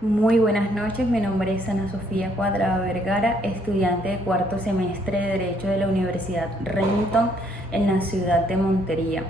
Muy buenas noches, mi nombre es Ana Sofía Cuadrado Vergara, estudiante de cuarto semestre de Derecho de la Universidad Remington en la ciudad de Montería.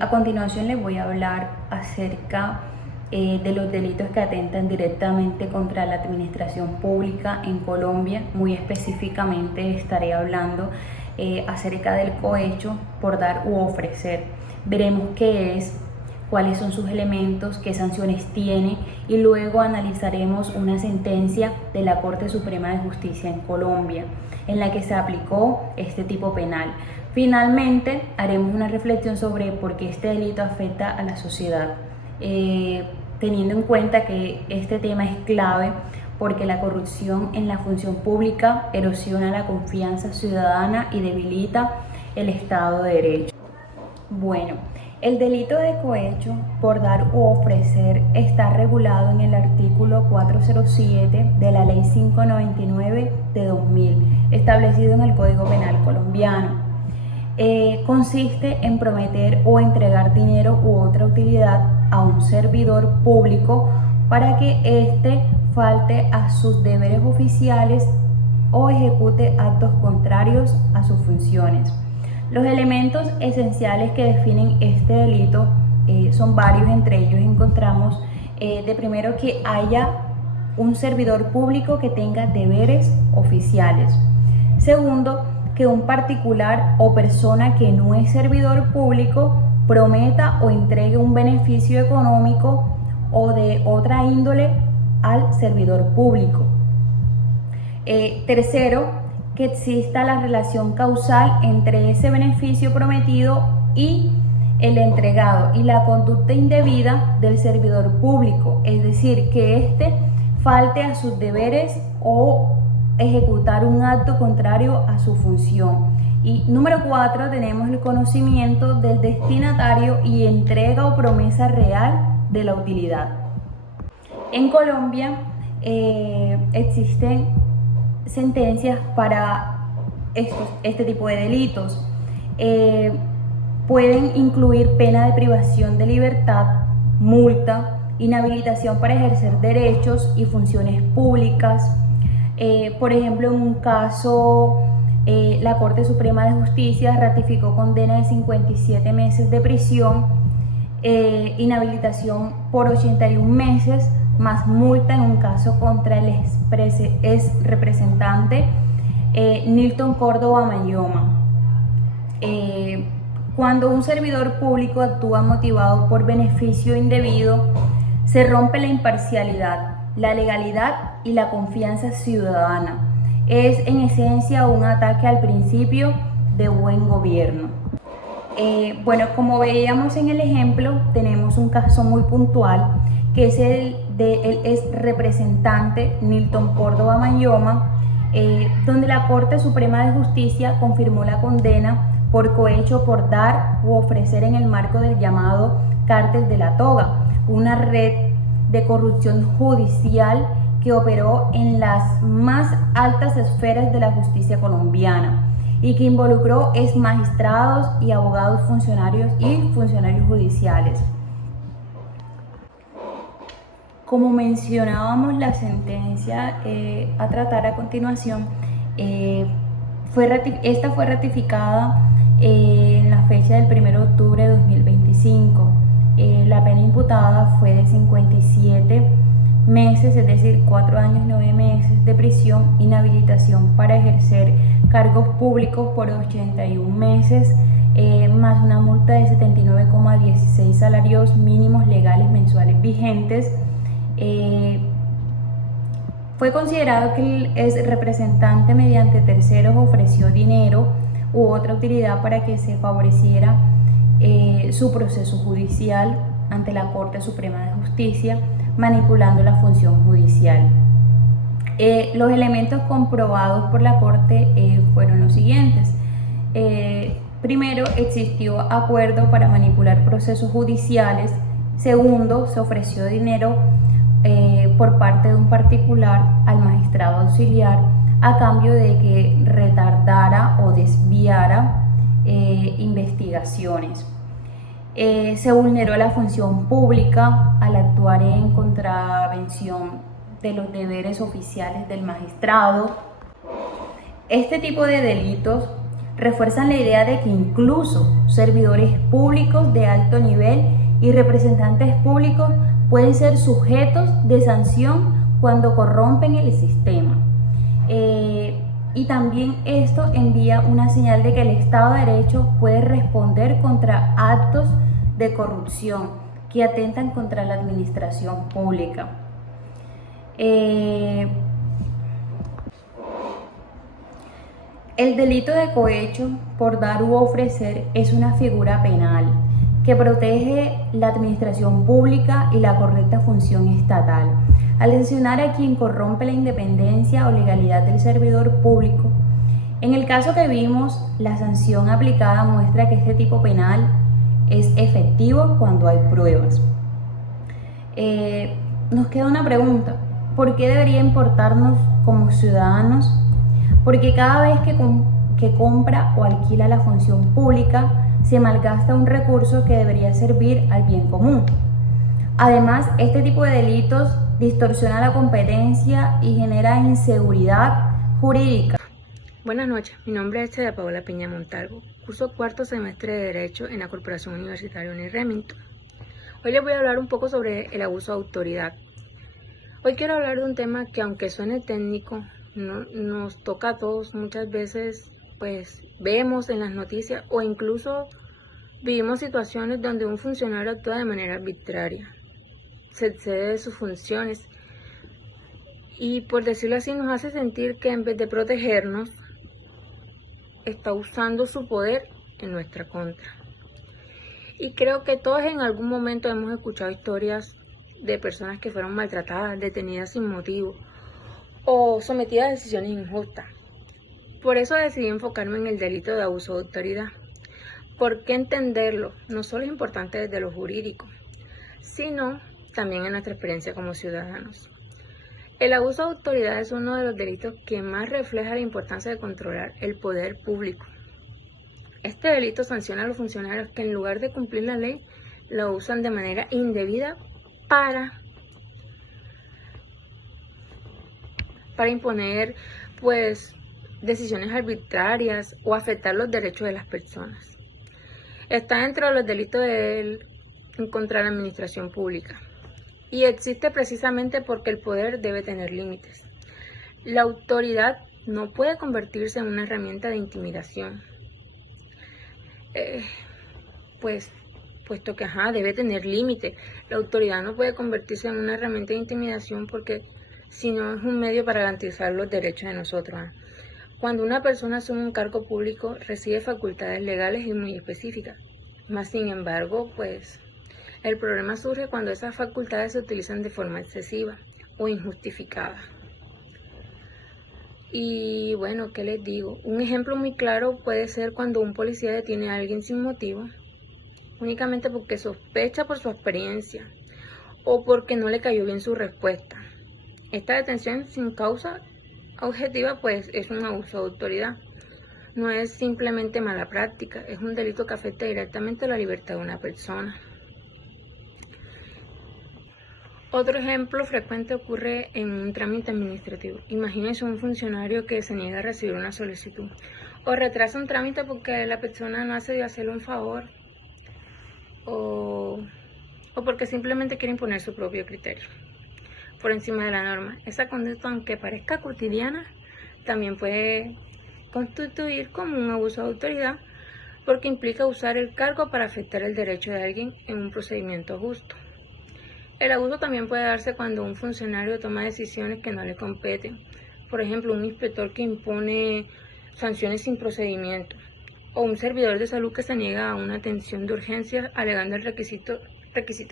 A continuación les voy a hablar acerca de los delitos que atentan directamente contra la administración pública en Colombia. Muy específicamente estaré hablando acerca del cohecho por dar u ofrecer. Veremos qué es, cuáles son sus elementos, qué sanciones tiene y luego analizaremos una sentencia de la Corte Suprema de Justicia en Colombia en la que se aplicó este tipo penal. Finalmente haremos una reflexión sobre por qué este delito afecta a la sociedad, teniendo en cuenta que este tema es clave porque la corrupción en la función pública erosiona la confianza ciudadana y debilita el Estado de Derecho. Bueno, el delito de cohecho por dar u ofrecer está regulado en el artículo 407 de la Ley 599 de 2000, establecido en el Código Penal colombiano. Consiste en prometer o entregar dinero u otra utilidad a un servidor público para que éste falte a sus deberes oficiales o ejecute actos contrarios a sus funciones. Los elementos esenciales que definen este delito son varios, entre ellos encontramos de primero que haya un servidor público que tenga deberes oficiales. Segundo, que un particular o persona que no es servidor público prometa o entregue un beneficio económico o de otra índole al servidor público. Tercero, que exista la relación causal entre ese beneficio prometido y el entregado y la conducta indebida del servidor público, es decir, que éste falte a sus deberes o ejecutar un acto contrario a su función. Y número 4, tenemos el conocimiento del destinatario y entrega o promesa real de la utilidad. En Colombia existen sentencias para este tipo de delitos. Pueden incluir pena de privación de libertad, multa, inhabilitación para ejercer derechos y funciones públicas. Por ejemplo, en un caso, la Corte Suprema de Justicia ratificó condena de 57 meses de prisión, inhabilitación por 81 meses, más multa en un caso contra el ex representante Nilton Córdoba Mayoma. Cuando un servidor público actúa motivado por beneficio indebido, se rompe la imparcialidad, la legalidad y la confianza ciudadana. Es en esencia un ataque al principio de buen gobierno. Bueno, como veíamos en el ejemplo, tenemos un caso muy puntual que es el del ex representante Nilton Córdoba Mayoma, donde la Corte Suprema de Justicia confirmó la condena por cohecho por dar u ofrecer en el marco del llamado Cártel de la Toga, una red de corrupción judicial que operó en las más altas esferas de la justicia colombiana y que involucró ex magistrados y abogados funcionarios y funcionarios judiciales. Como mencionábamos, la sentencia a tratar a continuación, esta fue ratificada en la fecha del 1 de octubre de 2025. La pena imputada fue de 57 meses, es decir, 4 años 9 meses de prisión, inhabilitación para ejercer cargos públicos por 81 meses, más una multa de 79,16 salarios mínimos legales mensuales vigentes. Fue considerado que el ex representante mediante terceros ofreció dinero u otra utilidad para que se favoreciera su proceso judicial ante la Corte Suprema de Justicia, manipulando la función judicial. Los elementos comprobados por la Corte fueron los siguientes. Primero, existió acuerdo para manipular procesos judiciales. Segundo, se ofreció dinero por parte de un particular al magistrado auxiliar a cambio de que retardara o desviara investigaciones. Se vulneró la función pública al actuar en contravención de los deberes oficiales del magistrado. Este tipo de delitos refuerzan la idea de que incluso servidores públicos de alto nivel y representantes públicos pueden ser sujetos de sanción cuando corrompen el sistema. Y también esto envía una señal de que el Estado de Derecho puede responder contra actos de corrupción que atentan contra la administración pública. El delito de cohecho por dar u ofrecer es una figura penal que protege la administración pública y la correcta función estatal. Al sancionar a quien corrompe la independencia o legalidad del servidor público, en el caso que vimos, la sanción aplicada muestra que este tipo penal es efectivo cuando hay pruebas. Nos queda una pregunta: ¿por qué debería importarnos como ciudadanos? Porque cada vez que compra o alquila la función pública, se malgasta un recurso que debería servir al bien común. Además, este tipo de delitos distorsiona la competencia y genera inseguridad jurídica. Buenas noches, mi nombre es Celia Paola Piña Montalvo, curso cuarto semestre de Derecho en la Corporación Universitaria Remington. Hoy les voy a hablar un poco sobre el abuso de autoridad. Hoy quiero hablar de un tema que, aunque suene técnico, nos toca a todos. Muchas veces pues vemos en las noticias o incluso vivimos situaciones donde un funcionario actúa de manera arbitraria, se excede de sus funciones y, por decirlo así, nos hace sentir que en vez de protegernos, está usando su poder en nuestra contra. Y creo que todos en algún momento hemos escuchado historias de personas que fueron maltratadas, detenidas sin motivo o sometidas a decisiones injustas. Por eso decidí enfocarme en el delito de abuso de autoridad, porque entenderlo no solo es importante desde lo jurídico, sino también en nuestra experiencia como ciudadanos. El abuso de autoridad es uno de los delitos que más refleja la importancia de controlar el poder público. Este delito sanciona a los funcionarios que, en lugar de cumplir la ley, la usan de manera indebida para imponer pues decisiones arbitrarias o afectar los derechos de las personas. Está dentro de los delitos contra la administración pública y existe precisamente porque el poder debe tener límites. La autoridad no puede convertirse en una herramienta de intimidación, puesto que debe tener límite. La autoridad no puede convertirse en una herramienta de intimidación porque si no es un medio para garantizar los derechos de nosotros. Cuando una persona asume un cargo público, recibe facultades legales y muy específicas. Más sin embargo, el problema surge cuando esas facultades se utilizan de forma excesiva o injustificada. Y bueno, ¿qué les digo? Un ejemplo muy claro puede ser cuando un policía detiene a alguien sin motivo, únicamente porque sospecha por su experiencia o porque no le cayó bien su respuesta. Esta detención sin causa objetiva es un abuso de autoridad. No es simplemente mala práctica, es un delito que afecta directamente la libertad de una persona. Otro ejemplo frecuente ocurre en un trámite administrativo. Imagínense un funcionario que se niega a recibir una solicitud o retrasa un trámite porque la persona no accedió a hacerle un favor o porque simplemente quiere imponer su propio criterio por encima de la norma. Esa conducta, aunque parezca cotidiana, también puede constituir como un abuso de autoridad porque implica usar el cargo para afectar el derecho de alguien en un procedimiento justo. El abuso también puede darse cuando un funcionario toma decisiones que no le competen. Por ejemplo, un inspector que impone sanciones sin procedimiento o un servidor de salud que se niega a una atención de urgencia alegando el requisitos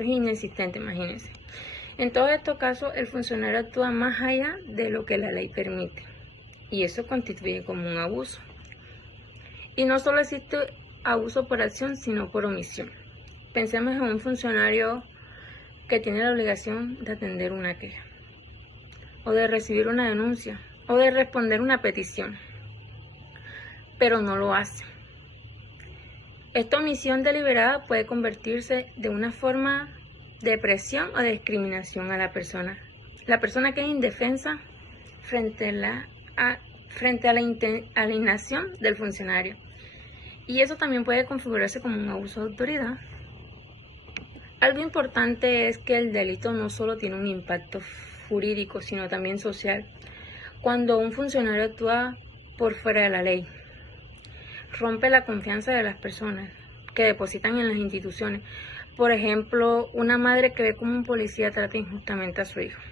inexistentes, imagínense. En todos estos casos, el funcionario actúa más allá de lo que la ley permite y eso constituye como un abuso. Y no solo existe abuso por acción, sino por omisión. Pensemos en un funcionario que tiene la obligación de atender una queja, o de recibir una denuncia, o de responder una petición, pero no lo hace. Esta omisión deliberada puede convertirse de una forma de presión o de discriminación a la persona. La persona que es indefensa frente a la inacción del funcionario. Y eso también puede configurarse como un abuso de autoridad. Algo importante es que el delito no solo tiene un impacto jurídico, sino también social. Cuando un funcionario actúa por fuera de la ley, rompe la confianza de las personas que depositan en las instituciones. Por ejemplo, una madre que ve como un policía trata injustamente a su hijo.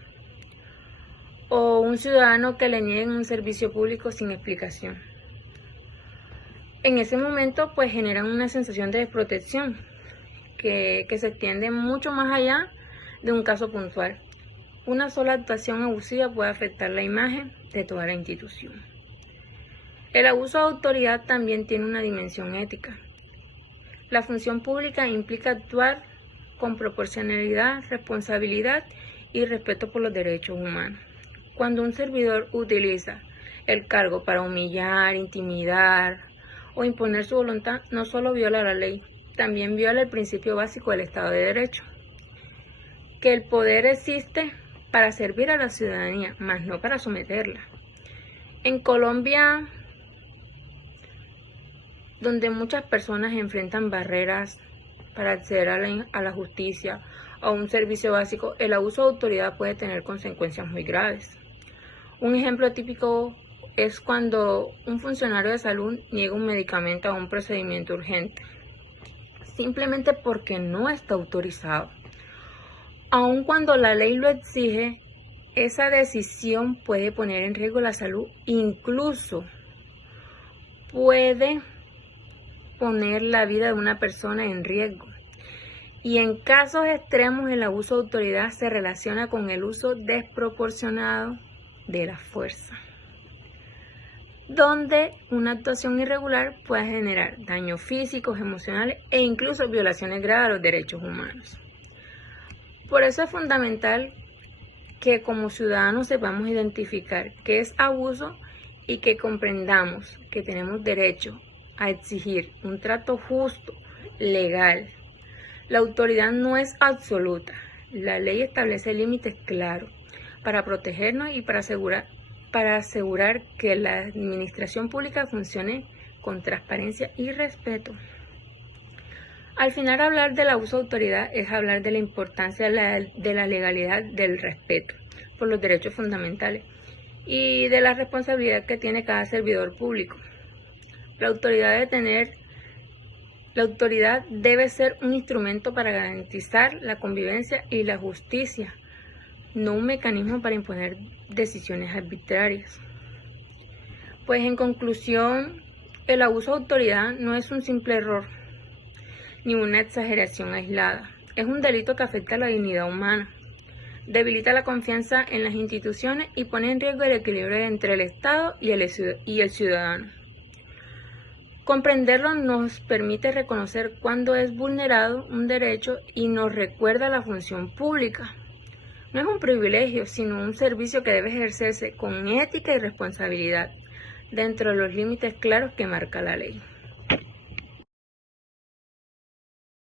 O un ciudadano que le nieguen un servicio público sin explicación. En ese momento, pues generan una sensación de desprotección que se extiende mucho más allá de un caso puntual. Una sola actuación abusiva puede afectar la imagen de toda la institución. El abuso de autoridad también tiene una dimensión ética. La función pública implica actuar con proporcionalidad, responsabilidad y respeto por los derechos humanos. Cuando un servidor utiliza el cargo para humillar, intimidar o imponer su voluntad, no solo viola la ley, también viola el principio básico del Estado de Derecho, que el poder existe para servir a la ciudadanía, mas no para someterla. En Colombia, donde muchas personas enfrentan barreras para acceder a la justicia o a un servicio básico, el abuso de autoridad puede tener consecuencias muy graves. Un ejemplo típico es cuando un funcionario de salud niega un medicamento a un procedimiento urgente, simplemente porque no está autorizado. Aun cuando la ley lo exige, esa decisión puede poner en riesgo la salud, incluso puede poner la vida de una persona en riesgo. Y en casos extremos, el abuso de autoridad se relaciona con el uso desproporcionado de la fuerza, donde una actuación irregular puede generar daños físicos, emocionales e incluso violaciones graves a los derechos humanos. Por eso es fundamental que como ciudadanos sepamos identificar qué es abuso y que comprendamos que tenemos derecho a exigir un trato justo, legal. La autoridad no es absoluta. La ley establece límites claros para protegernos y para asegurar que la administración pública funcione con transparencia y respeto. Al final, hablar del abuso de autoridad es hablar de la importancia de la legalidad, del respeto por los derechos fundamentales y de la responsabilidad que tiene cada servidor público. La autoridad debe ser un instrumento para garantizar la convivencia y la justicia, no un mecanismo para imponer decisiones arbitrarias. Pues en conclusión, el abuso de autoridad no es un simple error ni una exageración aislada. Es un delito que afecta a la dignidad humana, debilita la confianza en las instituciones y pone en riesgo el equilibrio entre el Estado y el ciudadano. Comprenderlo nos permite reconocer cuándo es vulnerado un derecho y nos recuerda la función pública. No es un privilegio, sino un servicio que debe ejercerse con ética y responsabilidad, dentro de los límites claros que marca la ley.